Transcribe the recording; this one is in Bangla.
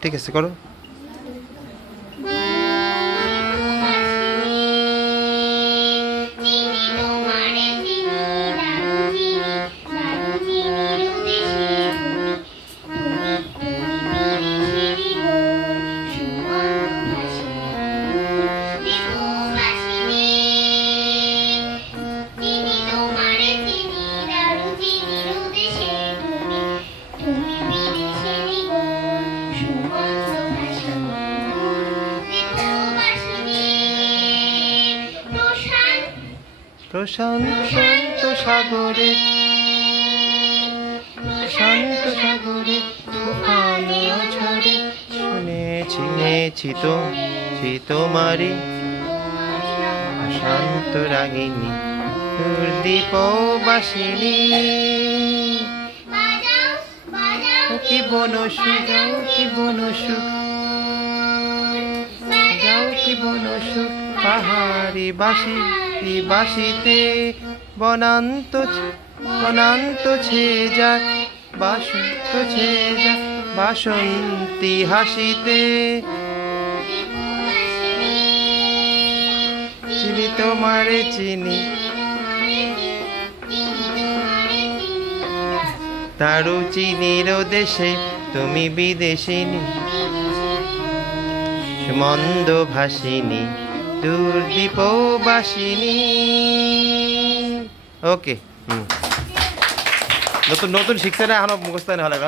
ঠিক আছে, করো। প্রশান্ত সাগরে, শান্ত সাগরে তুফান ঝরে শুনেছি তোমারি শান্ত রাগিনী দুর্দীপবাসিনী। কি বনসুখ যাও, কি বনসুখ যাও, কি বনসুখ পাহাড়ি বাসিতে বনান্ত ছেয়ে যায়, বাসন্তী হাসিতে। চিনি তোমারে চিনি, তারু চিনির দেশে তুমি বিদেশিনী, মন্দ ভাসিনী দুর্দীপবাসিনী। ওকে, নতুন শিখছে না, এখনো মুখস্থ না হলে